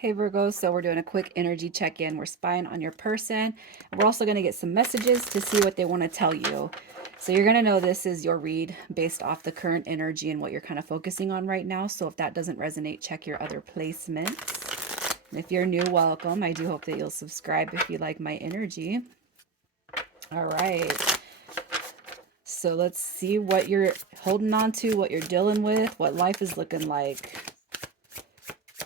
Hey Virgo, so we're doing a quick energy check-in. We're spying on your person. We're also going to get some messages to see what they want to tell you. So you're going to know this is your read based off the current energy and what you're kind of focusing on right now. So if that doesn't resonate, check your other placements. And if you're new, welcome. I do hope that you'll subscribe if you like my energy. All right. So let's see what you're holding on to, what you're dealing with, what life is looking like.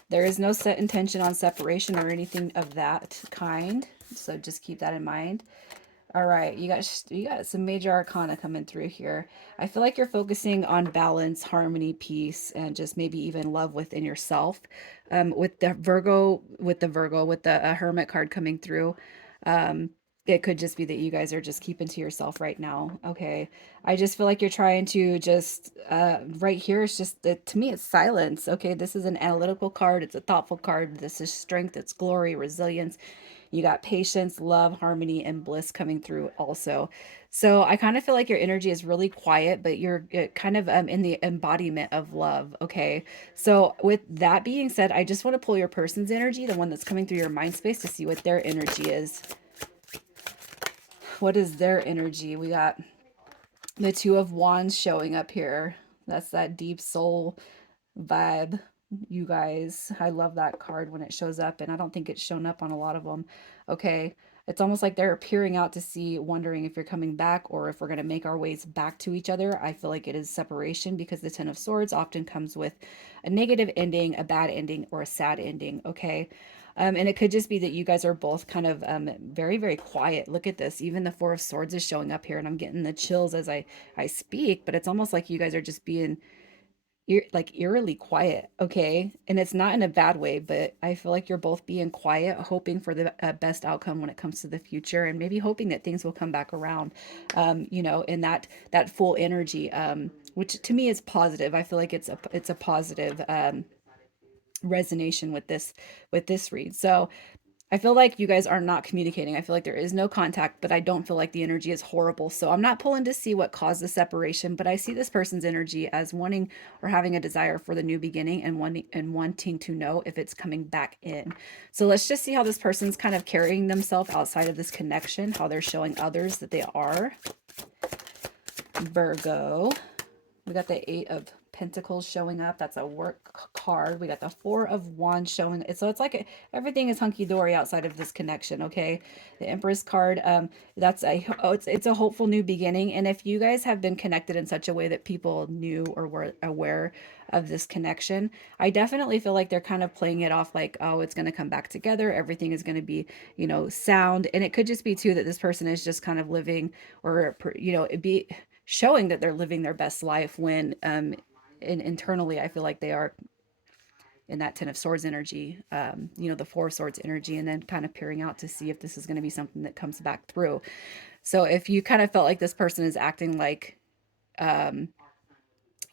There is no set intention on separation or anything of that kind. So just keep that in mind. All right, you got some major arcana coming through here. I feel like you're focusing on balance, harmony, peace, and just maybe even love within yourself. With the Hermit card coming through, um, it could just be that you guys are just keeping to yourself right now. Okay, I just feel like you're trying to just right here. It's just to me, it's silence. Okay, this is an analytical card. It's a thoughtful card. This is strength. It's glory, resilience. You got patience, love, harmony, and bliss coming through also. So I kind of feel like your energy is really quiet, but you're kind of in the embodiment of love. Okay. So with that being said, I just want to pull your person's energy, the one that's coming through your mind space, to see what their energy is. What is their energy? We got the Two of Wands showing up here. That's that deep soul vibe, you guys. I love that card when it shows up, and I don't think it's shown up on a lot of them. Okay. It's almost like they're peering out to see, wondering if you're coming back or if we're going to make our ways back to each other. I feel like it is separation because the Ten of Swords often comes with a negative ending, a bad ending, or a sad ending. Okay. And it could just be that you guys are both kind of very, very quiet. Look at this. Even the Four of Swords is showing up here, and I'm getting the chills as I speak. But it's almost like you guys are just being like eerily quiet, okay? And it's not in a bad way, but I feel like you're both being quiet, hoping for the best outcome when it comes to the future, and maybe hoping that things will come back around, in that full energy, which to me is positive. I feel like it's a positive resonation with this read. So I feel like you guys are not communicating. I feel like there is no contact, but I don't feel like the energy is horrible. So I'm not pulling to see what caused the separation, but I see this person's energy as wanting or having a desire for the new beginning and wanting to know if it's coming back in. So let's just see how this person's kind of carrying themselves outside of this connection, how they're showing others that they are. Virgo. We got the Eight of Pentacles showing up. That's a work card. We got the Four of Wands showing it. So it's like everything is hunky-dory outside of this connection, okay? The Empress card, it's a hopeful new beginning. And if you guys have been connected in such a way that people knew or were aware of this connection, I definitely feel like they're kind of playing it off like, oh, it's going to come back together. Everything is going to be, sound. And it could just be too that this person is just kind of living or, it be showing that they're living their best life when internally I feel like they are in that Ten of Swords energy, the Four of Swords energy, and then kind of peering out to see if this is going to be something that comes back through. So if you kind of felt like this person is acting like um,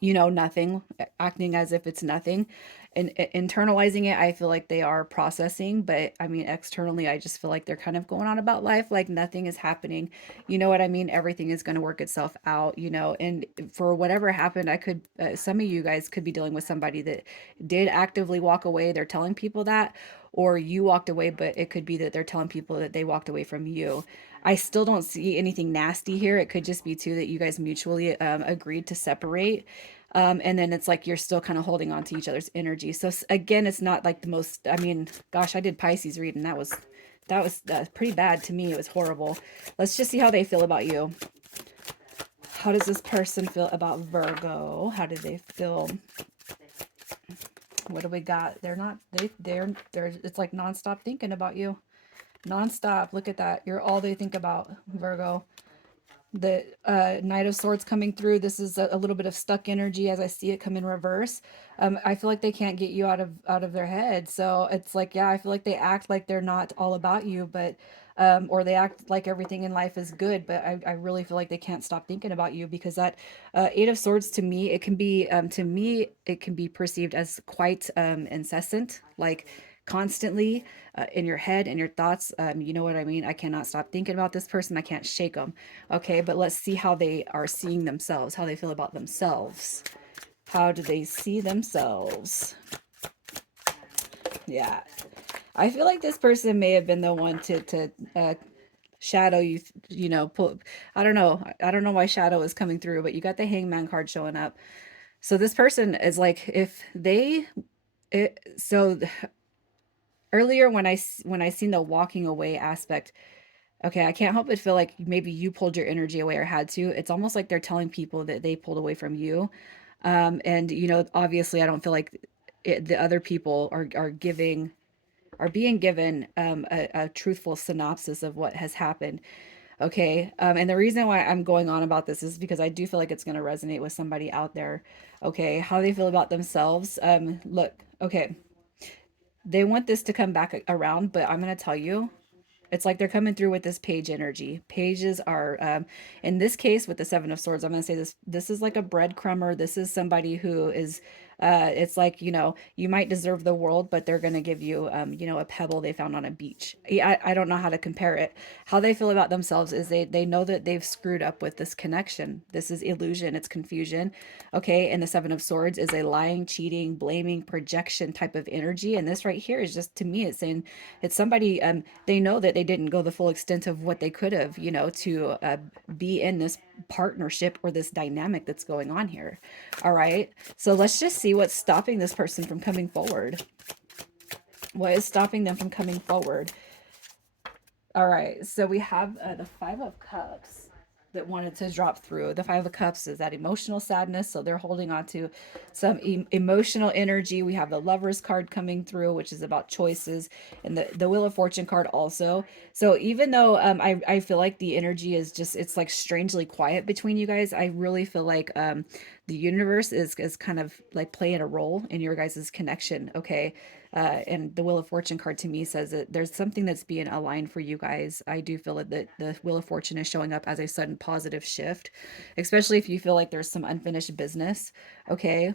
nothing, acting as if it's nothing, and internalizing it, I feel like they are processing. But I mean, externally, I just feel like they're kind of going on about life like nothing is happening. You know what I mean? Everything is going to work itself out, and for whatever happened, some of you guys could be dealing with somebody that did actively walk away. They're telling people that, or you walked away, but it could be that they're telling people that they walked away from you. I still don't see anything nasty here. It could just be too that you guys mutually agreed to separate. And then it's like you're still kind of holding on to each other's energy. So again, it's not like the most, I mean, gosh, I did Pisces reading. That was pretty bad to me. It was horrible. Let's just see how they feel about you. How does this person feel about Virgo? How do they feel? What do we got? It's like nonstop thinking about you. Nonstop. Look at that. You're all they think about, Virgo. The Knight of Swords coming through. This is a little bit of stuck energy as I see it come in reverse. I feel like they can't get you out of their head. So it's like, yeah, I feel like they act like they're not all about you, but or they act like everything in life is good, but I really feel like they can't stop thinking about you because that Eight of Swords it can be perceived as quite incessant, like constantly in your head and your thoughts. You know what I mean? I cannot stop thinking about this person. I can't shake them. Okay, but let's see how they are seeing themselves, how they feel about themselves. How do they see themselves? Yeah. I feel like this person may have been the one to shadow you, pull. I don't know. I don't know why shadow is coming through, but you got the hangman card showing up. So this person is like, if they, so earlier when I seen the walking away aspect, okay, I can't help but feel like maybe you pulled your energy away or had to. It's almost like they're telling people that they pulled away from you. And obviously I don't feel like the other people are being given a truthful synopsis of what has happened. Okay. And the reason why I'm going on about this is because I do feel like it's going to resonate with somebody out there. Okay. How they feel about themselves. Look, okay. They want this to come back around, but I'm going to tell you, it's like they're coming through with this page energy. Pages are, in this case, with the Seven of Swords, I'm going to say this. This is like a breadcrumber. This is somebody who is, it's like, you might deserve the world, but they're going to give you, a pebble they found on a beach. Yeah, I don't know how to compare it. How they feel about themselves is they know that they've screwed up with this connection. This is illusion. It's confusion. Okay. And the Seven of Swords is a lying, cheating, blaming, projection type of energy. And this right here is just, to me, it's saying it's somebody, they know that they didn't go the full extent of what they could have, to be in this partnership or this dynamic that's going on here. All right. So let's just see what's stopping this person from coming forward. What is stopping them from coming forward? All right, so we have the Five of Cups that wanted to drop through. The Five of Cups is that emotional sadness, so they're holding on to some emotional energy. We have the Lovers card coming through, which is about choices, and the Wheel of Fortune card also. So even though I feel like the energy is just, it's like strangely quiet between you guys, I really feel like the universe is kind of like playing a role in your guys' connection. Okay. And the Wheel of Fortune card to me says that there's something that's being aligned for you guys. I do feel that the Wheel of Fortune is showing up as a sudden positive shift, especially if you feel like there's some unfinished business. Okay.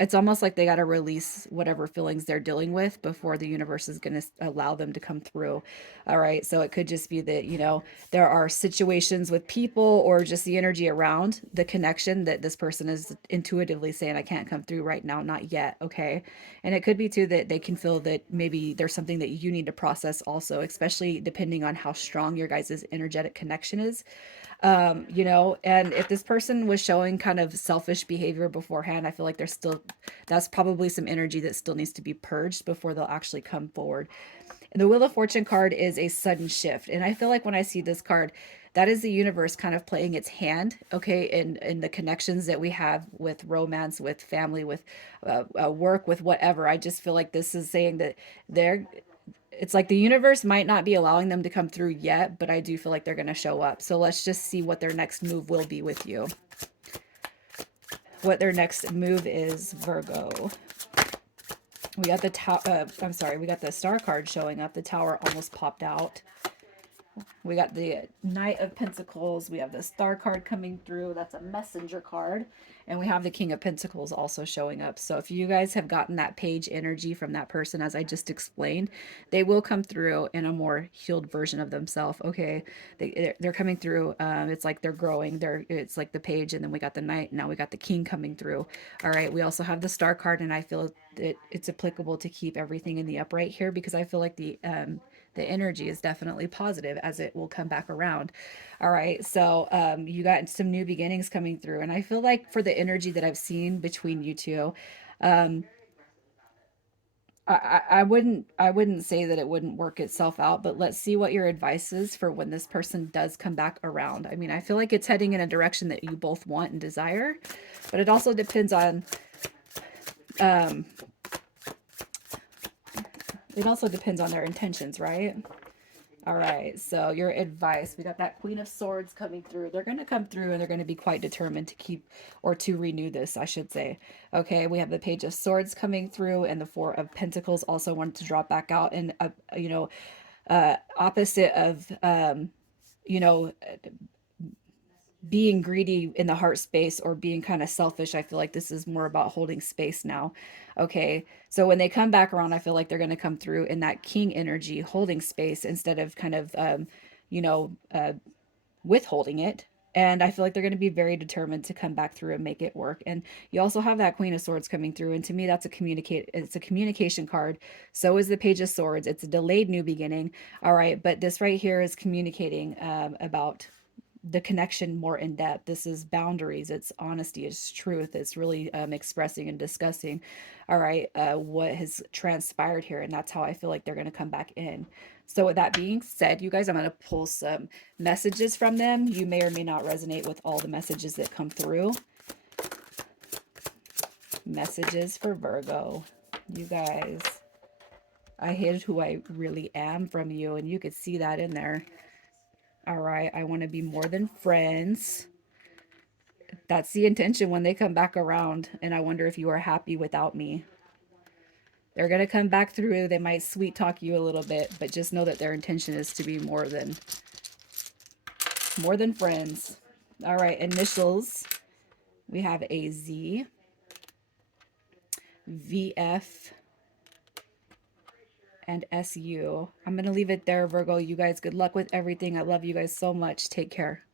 It's almost like they got to release whatever feelings they're dealing with before the universe is going to allow them to come through. All right. So it could just be that, there are situations with people or just the energy around the connection that this person is intuitively saying, I can't come through right now, not yet. Okay. And it could be too that they can feel that maybe there's something that you need to process also, especially depending on how strong your guys' energetic connection is. And if this person was showing kind of selfish behavior beforehand, I feel like there's still, that's probably some energy that still needs to be purged before they'll actually come forward. And the Wheel of Fortune card is a sudden shift. And I feel like when I see this card, that is the universe kind of playing its hand, okay, in the connections that we have with romance, with family, with work, with whatever. I just feel like this is saying that they're, it's like the universe might not be allowing them to come through yet, but I do feel like they're going to show up. So let's just see what their next move will be with you. What their next move is, Virgo. We got the I'm sorry, we got the star card showing up. The tower almost popped out. We got the Knight of Pentacles. We have the Star card coming through. That's a messenger card. And we have the King of Pentacles also showing up. So if you guys have gotten that page energy from that person, as I just explained, they will come through in a more healed version of themselves. Okay. They're coming through. It's like they're growing. It's like the page, and then we got the Knight. Now we got the King coming through. All right. We also have the Star card, and I feel that it's applicable to keep everything in the upright here, because I feel like the energy is definitely positive as it will come back around. All right. So you got some new beginnings coming through. And I feel like for the energy that I've seen between you two, um, I wouldn't say that it wouldn't work itself out, but let's see what your advice is for when this person does come back around. I mean, I feel like it's heading in a direction that you both want and desire, but it also depends on um their intentions, right? All right, so your advice. We got that Queen of Swords coming through. They're going to come through and they're going to be quite determined to keep, or to renew this, I should say. Okay, we have the Page of Swords coming through, and the Four of Pentacles also wanted to drop back out. And, opposite of, you know, being greedy in the heart space or being kind of selfish, I feel like this is more about holding space now. Okay. So when they come back around, I feel like they're going to come through in that king energy, holding space instead of kind of, you know, uh, withholding it. And I feel like they're going to be very determined to come back through and make it work. And you also have that Queen of Swords coming through. And to me, that's it's a communication card. So is the Page of Swords. It's a delayed new beginning. All right. But this right here is communicating about the connection more in depth. This is boundaries. It's honesty. It's truth. It's really expressing and discussing, all right, what has transpired here. And that's how I feel like they're going to come back in. So with that being said, you guys, I'm going to pull some messages from them. You may or may not resonate with all the messages that come through. Messages for Virgo. You guys, I hid who I really am from you, and you could see that in there. All right, I want to be more than friends. That's the intention when they come back around. And I wonder if you are happy without me. They're going to come back through. They might sweet talk you a little bit, but just know that their intention is to be more than friends. All right, initials. We have a Z, VF, and SU. I'm going to leave it there, Virgo. You guys, good luck with everything. I love you guys so much. Take care.